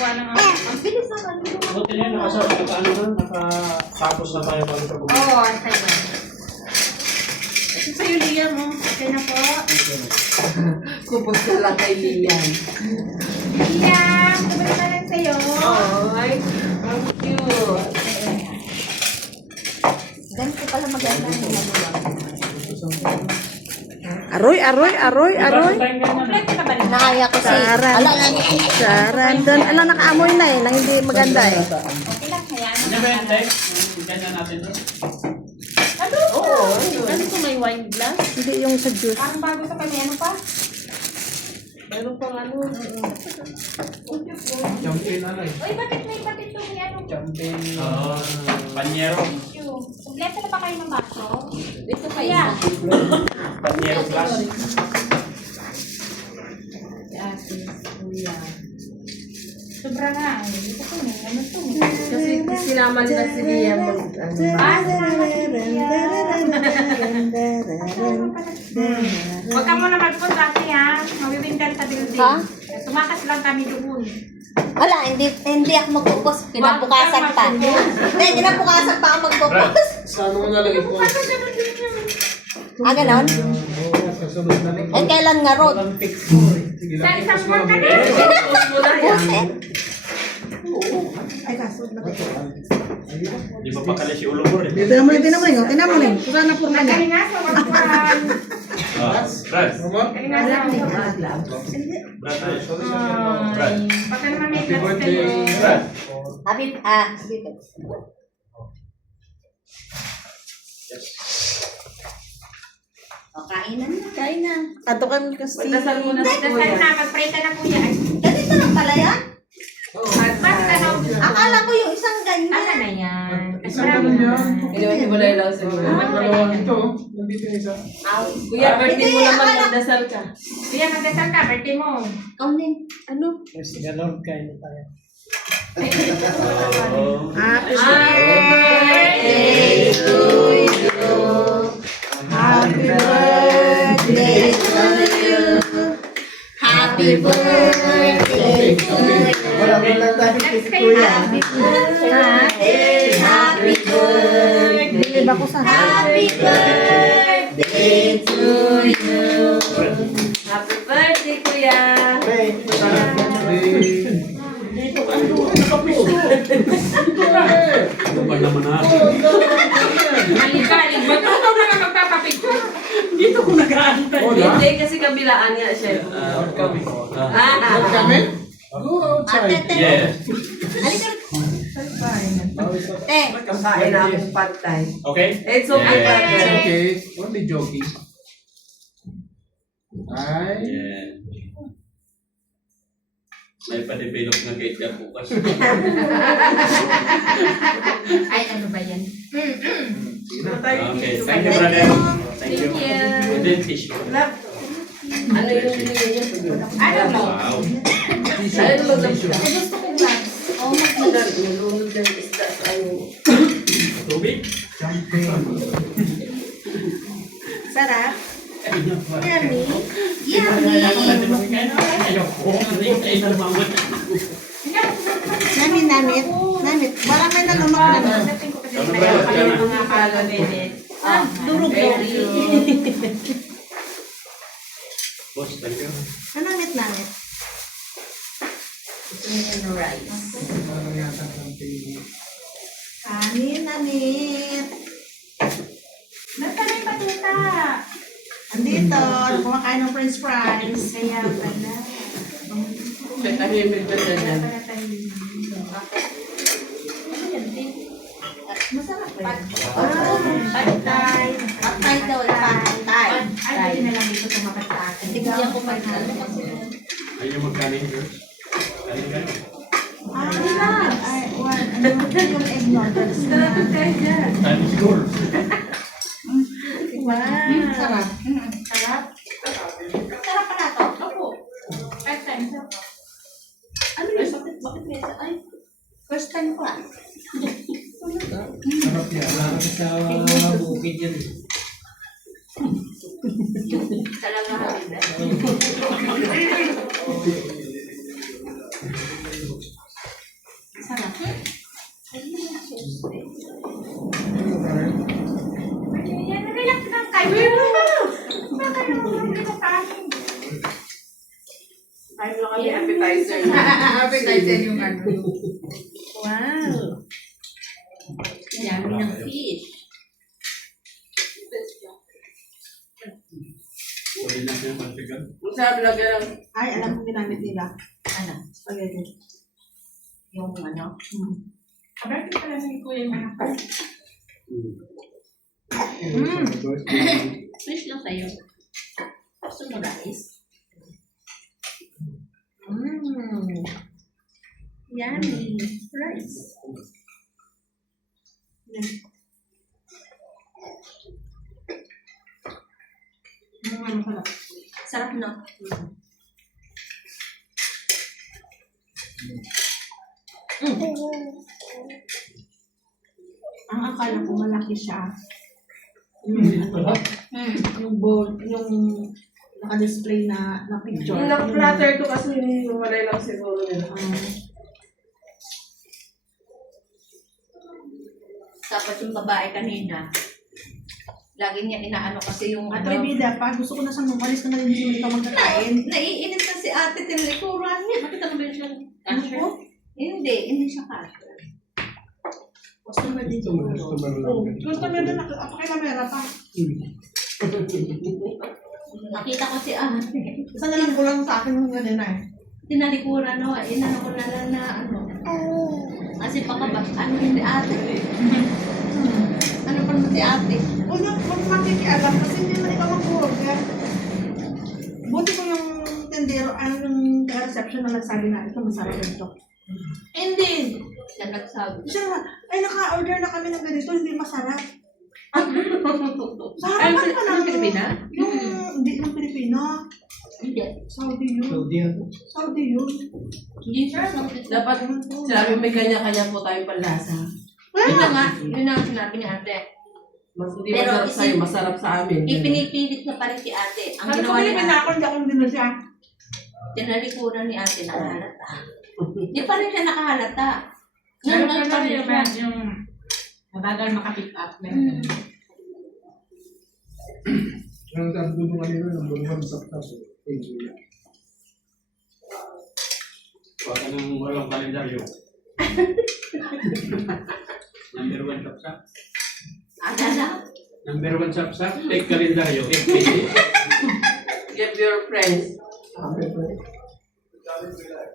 gagawa ng ano. Ang bilis naman. Buti na yun, nakatapos na tayo pag ito. Oo, antay na. Ito sa'yo, Liam, mo. Okay na po. Kupos na lang kay Liam. Liam, kumala na lang sa'yo. Oh, ay, ang cute. Ganito pala maganda yung maluwag. Aroy. Kompleto ka ba rin? Nakaya ko si... Saran. Saran. Doon, nakaamoy na nang hindi maganda Okay lang, hayaan mo. Ano ba yun, Tek? Ganyan natin to. Ano? Oo, Ano kung may wine glass? Hindi yung sa juice. Parang bago sa kanya, ano pa? meron pang ano. Champagne na lang. Uy, bakit may ano? Champagne. Oo. Panyero. Tissue. Kompleto na ba kayo ng baso? Dito Kaya. Panyero plus. Sobra nga. Dito ko na. Ano to? Kasi sinaman na si Liam mag ano ba? Huwag ka muna mag-put kasi ha. Mawibindal sa building. Ha? Tumakas lang kami doon. Wala, hindi ako magpupos. Kinabukasan pa. Hindi, kinabukasan pa ako magpupos. Saan mo nalagay po? Ah, ganon? Eh, kailan nga road? Sa isang buwan ka na. Buset. Di ba pakala si Ulubor eh? Tinan mo rin. Kusana na purna niya. Kaya nga sa wagpuan. Brad. Kaya nga sa wagpuan. Brad. Baka naman may glass kayo. Brad. Happy birthday. O, kainan na. Kain na. Ato kami kasi. Magdasal muna si Dasal Kuya. na. Mag-pray ka na kuya. Ganito lang pala yan? Basta na. Akala ko yung isang Asa na ganyan. yan? Iniwan-iwalay lang sa Liam. Ito, nandito yung isa. Kuya, birthday mo Hindi, naman, akala- magdasal ka. Kuya, magdasal ka. Birthday mo. Kaunin. Ano? Yes, Lord, kain na tayo. Happy Birthday to you. Happy birthday to you. Happy birthday to you. Next kayo na. Happy birthday. Diba ko sa Happy birthday to you. Happy birthday, Kuya. Ano ba naman na? Halika, ba? Ito na lang magpapapicture. Dito ko nag-aantay. Hindi, kasi kabilaan nga siya. Kami. Kami? Go outside. Ate, Yes. halika. Te, Kakain na akong pantay. Okay? It's okay, Yeah. Father. It's okay. Only joking. Ay. Yeah. May pa-develop na cake na bukas. Ay, ano ba yan? Okay, thank you, brother. Thank you. And then tissue. Ano yung binigay niya? Ano mo? Wow. Ano mo lang siya? Gusto ko glass. Oh, nalunod ng isda sa ano. Tubig? Sarap. yummy. Namit. Parang may nalunok na. Dating ko kasi nagkakaroon pa yung mga kalabenet. Durog daw. Boss, thank you. Namit. Ito yung rice. Kanin, namit. Nasaan yung patuta? Andito, kumakain ng french fries. Kaya pala. Tahimik na siya Kaya dyan. pala tayo. Masarap pa. Patay. Patay daw, patay. Ay, hindi na lang dito tumakas sa akin. Hindi ako magkano kasi. Ayun magkanin, girls. Kanin ka? Ay, ano yung egg noodles na. Kanin siguro. Wow. Sarap. Sarap. Sarap pa na to. Opo. First time. Ano yun? Bakit may isa? Ay, first time ko ah. Sarap yan. Sa bukid yan. Talaga Masarap. Yan, relax lang kayo. Kain lang kami appetizer. Appetizer yung ano. Wow. Yummy ng fish. Pwede na siya mantigan. Masarap lagi lang. Ay, alam ko ginamit nila. Ano? Spaghetti. Yung ano? Abay, pala ng kuya yung anak. Fish lang sa'yo. Gusto mo rice? Yummy. Rice. Sarap no? Ang akala ko malaki siya. Mm. Yung bowl, yung naka-display na picture. Yung naka-platter ko kasi walay lang siguro yun. Tapos yung babae kanina, lagi niya inaano kasi yung At ano. Bida, pa gusto ko na siyang umalis ka na rin hindi ka magkakain. Naiinit na si ate tinlikuran niya. Bakit ano ba yun siya? Cashier? Hindi siya cashier. Customer dito. Customer din ako kay Lamera pa. Nakita ko si ate. Isa na lang kulang sa akin ng ganun eh. Tinalikuran no, inano ko na lang na ano. Kasi baka ba, ano hindi ate. Ano pa naman si ate? Huwag makikialam kasi hindi man ikaw mag-burger. Buti ko yung tendero, yung reception na nagsabi na ito, masarap ito. Hindi. Siya nagsabi. Siya, ay naka-order na kami ng ganito, hindi masarap. Sa Ay, harapan pa namin. Pilipina? Hindi yung Pilipina. Hindi. Saudi yun. Saudi ako. Saudi yun. Hindi siya sabi. Dapat sinabi may kanya-kanya po tayong panlasa. Yun na nga, yun ang sinabi ni ate. Mas hindi Pero masarap sa'yo, masarap sa amin. Ipinipilit na pa rin si ate. Ang Sabi ko ginawa ni Pilipina ate, ako, hindi ako hindi na siya. tinalikuran ni ate nakahalata. Hindi pa rin siya nakahalata. Pero Ngayon pala pa rin yung siya. yung mabagal makapick up. Hmm. Ang sabi ko nung kanina, nang bulungan sa taso. Baka nang walang kalendaryo. Number 1 sapsak. Ano na? Number 1 sapsak, take kalendaryo. FPD. Give your friends.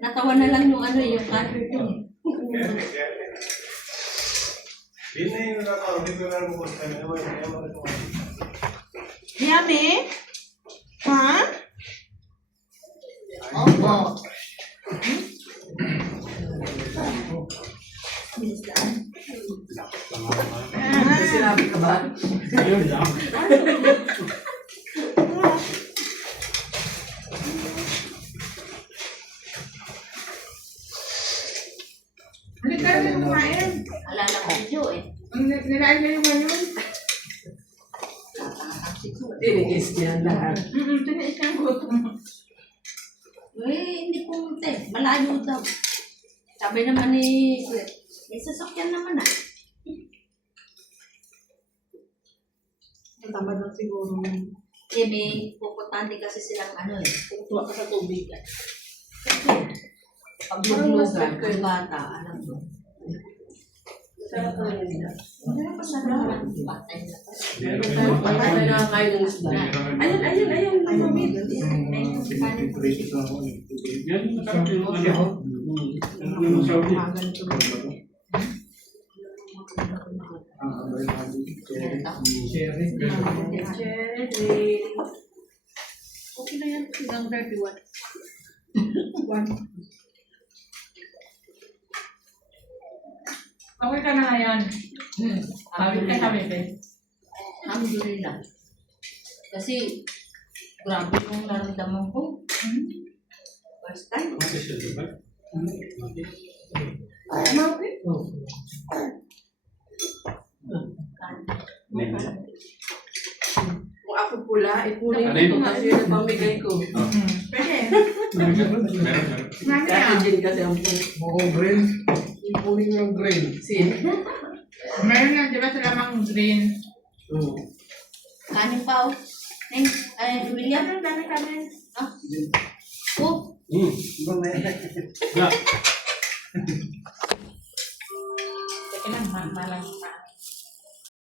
Natawa na lang yung ano, yung cutter dun eh. Yummy? Ha? Opo. May sinabi ka ba? Ayun lang. Hindi ka rin kumain. Alala ko video eh. Nilain niya yung ngayon. Tiniis niya lahat. Tiniis niya ko. Hindi pumunta. Malayo daw. Sabi naman ni may sasakyan naman ah. Tamad lang siguro. May pupuntahan din kasi silang ano eh. Tuwa ka sa tubig. Pagluglugan, yung bata, alam mo. Sarap na yun. Hindi na pasarap. Patay na pa. Patay na nakakain ng isda. Ayun. Yan, masarap yung ano. Yung Saudi. Sharing. Okay na yan. Hanggang 31. Okay ka na ngayon. Kawit ka kami, Ben. Alhamdulillah. Kasi, grabe yung naramdaman ko. First time. Mati siya, diba? Mati. Kung ako pula, ipunin Ano ko yun? kasi yun ang pamigay ko. Pwede. Meron. Nani Dati ah. din kasi ang pula. Moko green. Yung kuning ng grain. Meron na, di ba sa lamang green? Oo. Kanin pa, oh. Ay, William, ang dami kanin. Ah. Oh, Iba may Teka lang, malang pa.